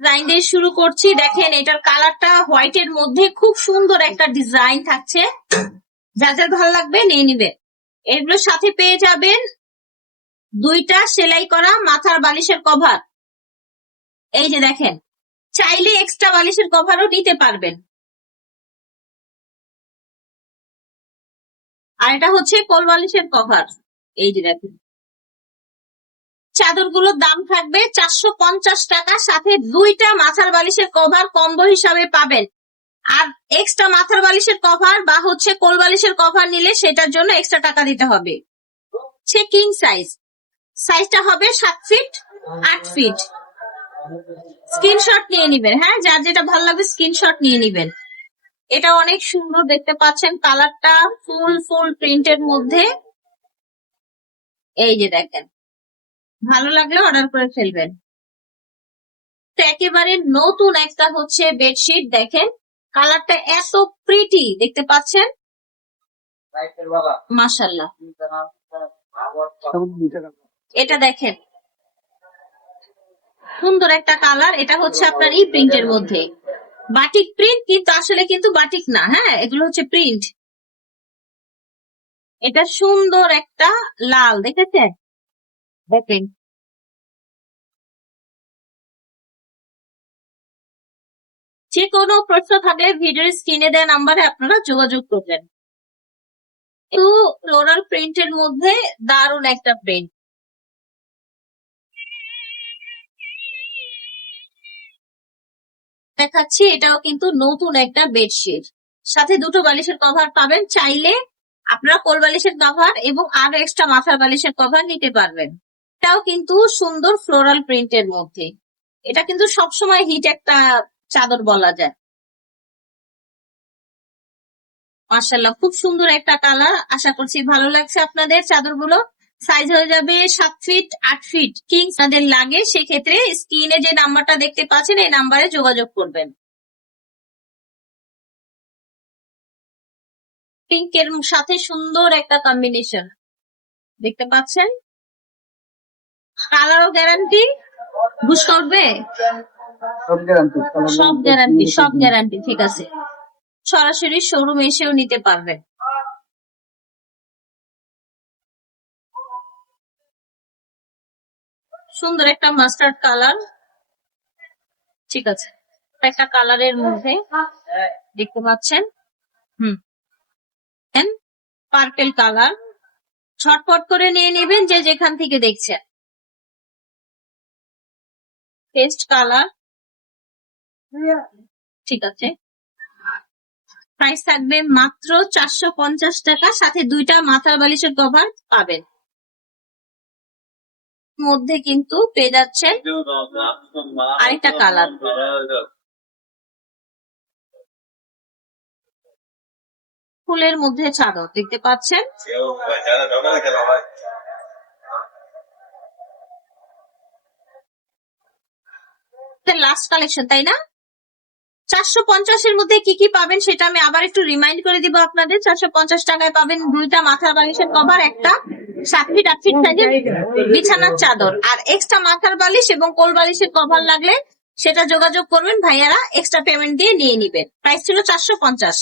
Design দিয়ে শুরু করছি। দেখেন এটার কালারটা হোয়াইটের মধ্যে খুব সুন্দর একটা ডিজাইন থাকছে, যার যার ভালো লাগবে নিয়ে নিবে। এগুলোর সাথে পেয়ে যাবেন দুইটা সেলাই করা মাথার বালিশের কভার। এই যে দেখেন, চাইলে এক্সট্রা বালিশের কভারও নিতে পারবেন। আর এটা হচ্ছে কোল বালিশের কভার। এই যে দেখেন, চাদরগুলোর দাম থাকবে 450 টাকা, সাথে দুইটা মাথার বালিশের কভার কম্বো হিসাবে পাবেন। আর এক্সট্রা মাথার বালিশের কভার বা হচ্ছে কোল বালিশের কভার নিলে সেটার জন্য এক্সট্রা টাকা দিতে হবে। সে কিং সাইজ, সাইজটা হবে 7 ফিট 8 ফিট। স্ক্রিনশট নিয়ে নিবেন, হ্যাঁ, যার যেটা ভালো লাগবে স্ক্রিনশট নিয়ে নিবেন। এটা অনেক সুন্দর দেখতে পাচ্ছেন, কালারটা ফুল প্রিন্টের মধ্যে। এই যে দেখেন, ভালো লাগলে অর্ডার করে ফেলবেন। তো একেবারে নতুন একটা হচ্ছে বেডশিট, দেখেন কালারটা এত প্রিটি দেখতে পাচ্ছেন, মাশাআল্লাহ। এটা দেখেন সুন্দর একটা কালার, এটা হচ্ছে আপনার এই প্রিন্টের মধ্যে, বাটিক প্রিন্ট, কিন্তু আসলে কিন্তু বাটিক না, হ্যাঁ, এগুলো হচ্ছে প্রিন্ট। এটা সুন্দর একটা লাল, দেখেছেন, দেখেন যে কোনো প্রশ্ন থাকলে ভিডিওর স্ক্রিনে দেওয়া নাম্বারে আপনারা যোগাযোগ করবেন। তো ফ্লোরাল প্রিন্টের মধ্যে দারুণ একটা প্রিন্ট দেখাচ্ছি, এটাও কিন্তু নতুন একটা বেডশিট, সাথে দুটো বালিশের কভার পাবেন। চাইলে আপনারা কোল বালিশের কভার এবং আরো এক্সট্রা মাথার বালিশের কভার নিতে পারবেন। এটাও কিন্তু সুন্দর ফ্লোরাল প্রিন্টের মধ্যে, এটা কিন্তু সবসময় হিট একটা চাদর বলা যায়। মাশাআল্লাহ, খুব সুন্দর একটা কালার, আশা করছি ভালো লাগছে আপনাদের। চাদরগুলো সাইজ হয়ে যাবে 7 ফিট 8 ফিট। কিং আপনাদের লাগে সেক্ষেত্রে স্ক্রিনে যে নাম্বারটা দেখতে পাচ্ছেন এই নাম্বারে যোগাযোগ করবেন। পিঙ্কের সাথে সুন্দর একটা কম্বিনেশন দেখতে পাচ্ছেন, কালারও গ্যারান্টি, বুঝ করবে সব গ্যারান্টি, ঠিক আছে, সরাসরি শোরুম এসেও নিতে পারবেন। সুন্দর একটা মাস্টার্ড কালার, ঠিক আছে, একটা কালারের মধ্যে দেখতে পাচ্ছেন, পার্পেল কালার, ছটপট করে নিয়ে নেবেন যে যেখান থেকে দেখছেন। পেস্ট কালার, ঠিক আছে, প্রাইস থাকবে মাত্র 450 টাকা, সাথে দুইটা মাথার বালিশের কভার পাবেন। মধ্যে কিন্তু পেয়ে যাচ্ছেন আরেকটা কালার, ফুলের মধ্যে চাদর দেখতে পাচ্ছেন। লাস্ট কালেকশন, তাই না? 450-এর মধ্যে কি কি পাবেন সেটা আমি আবার একটু রিমাইন্ড করে দিব আপনাদের। 450 টাকায় পাবেন দুইটা মাথার বালিশের কভার, একটা 7 ফিট 8 ফিট সাইজের বিছানার চাদর, আর এক্সট্রা মাথার বালিশ এবং কোল বালিশের কভার লাগলে সেটা যোগাযোগ করবেন, ভাইয়ারা এক্সট্রা পেমেন্ট দিয়ে নিয়ে নিবেন। প্রাইস ছিল 450।